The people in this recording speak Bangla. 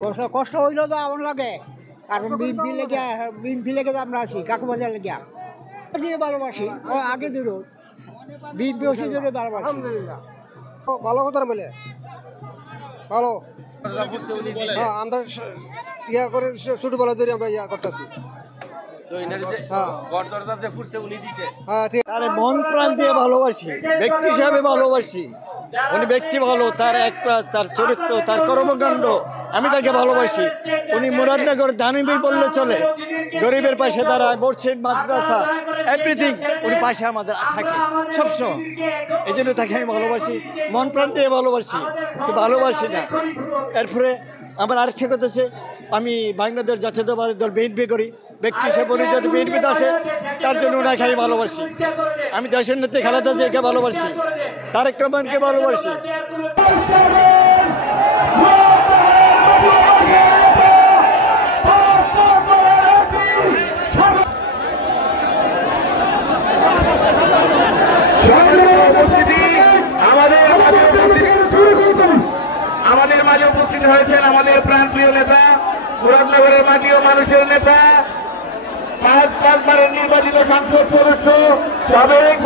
কষ্ট হইলেও তো আমার লাগে, কারণ বিএনপি লেগে তো আমরা আছি, কাকু বাজার লেগে দিয়ে ভালোবাসি। ও আগে দূর বিএনপি ওসি দূরে ভালোবাসি। আলহামদুলিল্লাহ ভালো কথা বলে ভালো। হ্যাঁ আমরা ইয়া করে ছোটবেলা ধরে আমরা ইয়া করতেছি। মন প্রাণ দিয়ে ভালোবাসি, ব্যক্তি হিসাবে ভালোবাসি। উনি ব্যক্তি ভালো, তার তার চরিত্র, তার কর্মকাণ্ড, আমি তাকে ভালোবাসি। উনি মুরাদনগর দানবীর বললে চলে, গরিবের পাশে দাঁড়ায়, মসজিদ মাদ্রাসা এভরিথিং উনি পাশে আমাদের থাকে সবসময়। এই জন্য তাকে আমি ভালোবাসি, মন প্রাণ দিয়ে ভালোবাসি, ভালোবাসি না। এরপরে আমার আরেকটা কথা হচ্ছে, আমি বাংলাদেশ জাতীয়তাবাদী দল বিএনপি করি, ব্যক্তি হিসেবে উনি যদি বিএনপিতে আসে তার জন্য ওনাকে আমি ভালোবাসি। আমি দেশের নেত্রী খালেদা জিয়াকে ভালোবাসি, তারেক রহমানকে ভালোবাসি। আমাদের মাঝে উপস্থিত হয়েছেন আমাদের প্রাণপ্রিয় নেতা, মুরাদনগরের মাটি ও মানুষের নেতা, 5 বারের নির্বাচিত সংসদ সদস্য, সাবেক